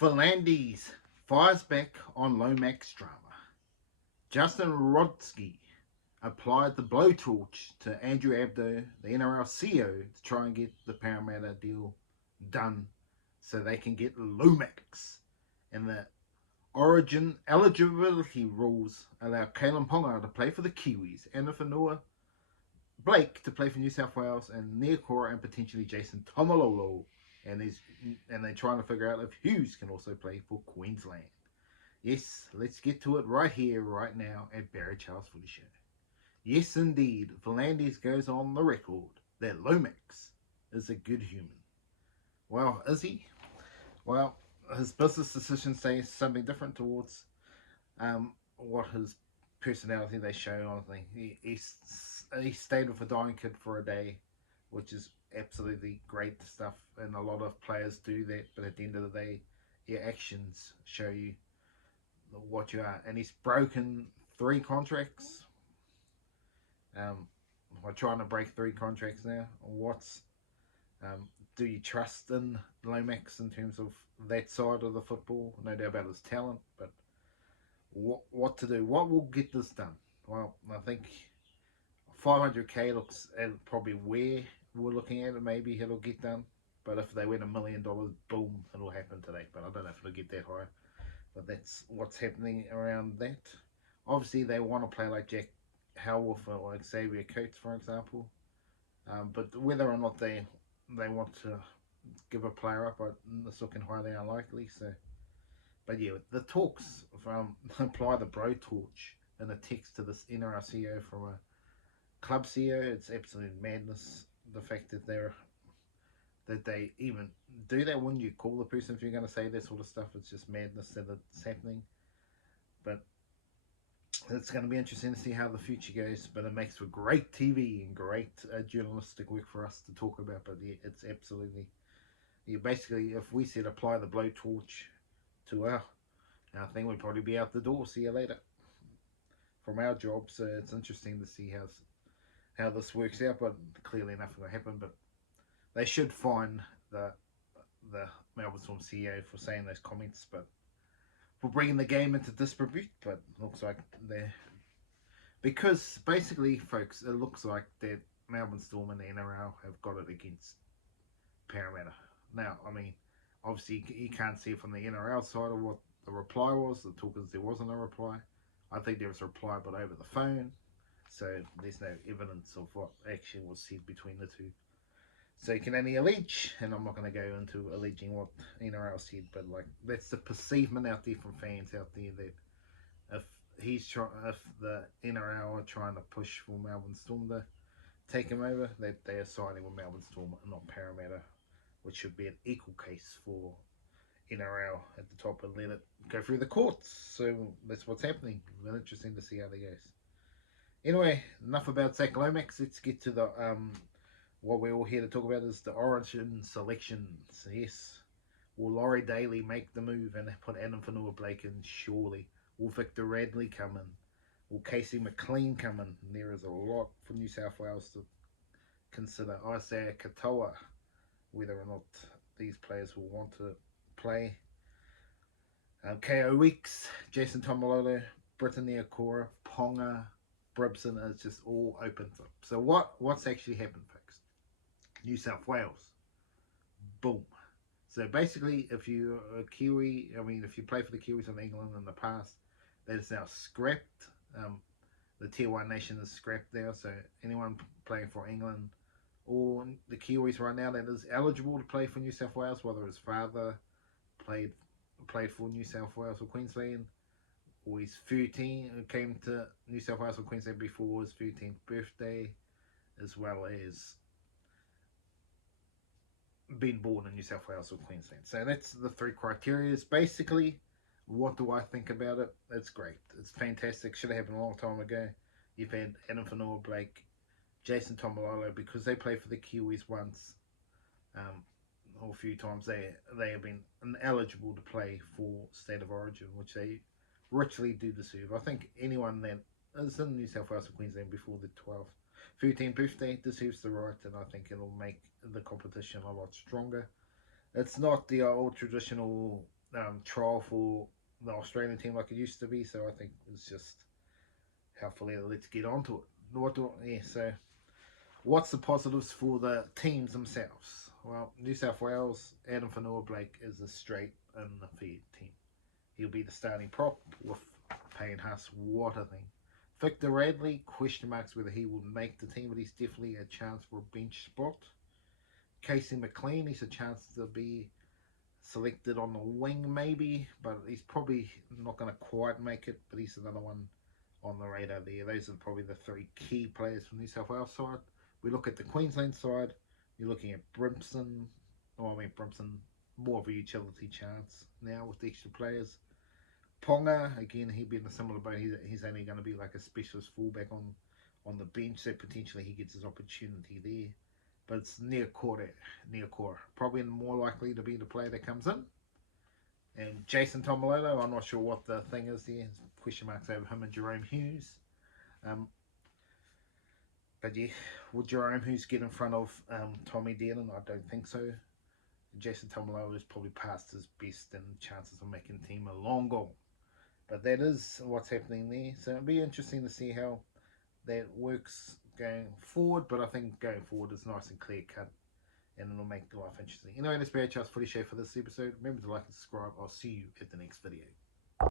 Vlandys fires back on lomax drama. Justin Rodsky applied the blowtorch to Andrew Abdo, the NRL CEO, to try and get the Parramatta deal done so they can get lomax. And the Origin eligibility rules allow Ponga to play for the Kiwis and the fonua Blake to play for New South Wales and Neokora and potentially Jason Tomalolo. And, they're trying to figure out if Hughes can also play for Queensland. Yes, let's get to it right here, right now at Barry Charles Footy Show. Yes, indeed, Vlandys goes on the record that Lomax is a good human. Well, is he? Well, his business decisions say something different towards what his personality they show on the thing. He stayed with a dying kid for a day, which is absolutely great stuff, and a lot of players do that. But at the end of the day, your actions show you what you are. And he's broken 3 contracts. We're trying to break 3 contracts now. What's do you trust in Lomax in terms of that side of the football? No doubt about his talent, but what to do? What will get this done? Well, I think 500k looks at probably where we're looking at it. Maybe it'll get done, but if they win $1 million, boom, it'll happen today. But I don't know if it'll get that high. But that's what's happening around that. Obviously, they want to play like Jack Howarth or Xavier Coates, for example. But whether or not they want to give a player up, it's looking highly unlikely. So, but yeah, the talks from apply the bro torch in a text to this NRL CEO from a club CEO. It's absolute madness. The fact that they even do that when you call the person if you're going to say that sort of stuff. It's just madness that it's happening. But it's going to be interesting to see how the future goes. But it makes for great TV and great journalistic work for us to talk about. But yeah, it's absolutely basically, if we said apply the blowtorch to our thing, we'd probably be out the door. See you later from our job. So it's interesting to see how this works out. But clearly nothing will happen. But they should fine the Melbourne Storm CEO for saying those comments, but for bringing the game into disrepute. But it looks like they're because basically, folks, it looks like that Melbourne Storm and the NRL have got it against Parramatta. Now, I mean, obviously you can't see from the NRL side of what the reply was. The talk is there wasn't a reply. I think there was a reply, but over the phone. So there's no evidence of what actually was said between the two. So you can only allege, and I'm not going to go into alleging what NRL said, but like that's the perceivement out there from fans out there that if the NRL are trying to push for Melbourne Storm to take him over, that they are siding with Melbourne Storm and not Parramatta, which should be an equal case for NRL at the top and let it go through the courts. So that's what's happening. Really interesting to see how that goes. Anyway, enough about Zach Lomax. Let's get to the what we're all here to talk about is the origin selections. Yes, will Laurie Daly make the move and put Adam Fonua Blake in? Surely. Will Victor Radley come in? Will Casey McLean come in? There is a lot for New South Wales to consider. Isaiah Katoa, whether or not these players will want to play. KO Weeks, Jason Tomalolo, Brittany Akora, Ponga, Bribson is just all open. So what's actually happened, folks? New South Wales, boom. So basically, if you're a Kiwi, I mean, if you play for the Kiwis in England in the past, that is now scrapped. The Tier 1 nation is scrapped now, so anyone playing for England or the Kiwis right now that is eligible to play for New South Wales, whether his father played for New South Wales or Queensland, or he's 13 and came to New South Wales or Queensland before his 13th birthday, as well as been born in New South Wales or Queensland. So that's the 3 criteria. Basically, what do I think about it? It's great. It's fantastic. Should have happened a long time ago. You've had Adam Fonua Blake, Jason Tomalolo, because they played for the Kiwis once, or a few times. They have been ineligible to play for State of Origin, which they richly do deserve. I think anyone that is in New South Wales or Queensland before the 12th, 13th birthday deserves the right, and I think it'll make the competition a lot stronger. It's not the old traditional trial for the Australian team like it used to be. So I think it's just hopefully let's get onto it. So what's the positives for the teams themselves? Well, New South Wales, Adam Fonua Blake is a straight and a fair team. He'll be the starting prop with Payne Haas. What a thing. Victor Radley, question marks whether he will make the team, but he's definitely a chance for a bench spot. Casey McLean, he's a chance to be selected on the wing maybe, but he's probably not going to quite make it, but he's another one on the radar there. Those are probably the three key players from New South Wales side. We look at the Queensland side, you're looking at Brimson, Brimson, more of a utility chance now with the extra players. Ponga, again, he'd be in a similar boat. He's only going to be like a specialist fullback on the bench, so potentially he gets his opportunity there. But it's near core, probably more likely to be the player that comes in. And Jason Tomalolo, I'm not sure what the thing is there. There's question marks over him and Jerome Hughes. Um, but yeah, will Jerome Hughes get in front of Tommy Dearden? I don't think so. Jason Tomalolo is probably past his best and chances of making the team a long goal. But that is what's happening there. So it'll be interesting to see how that works going forward. But I think going forward is nice and clear cut, and it'll make life interesting. Anyway, that's Bear Charles Footy Show for this episode. Remember to like and subscribe. I'll see you at the next video.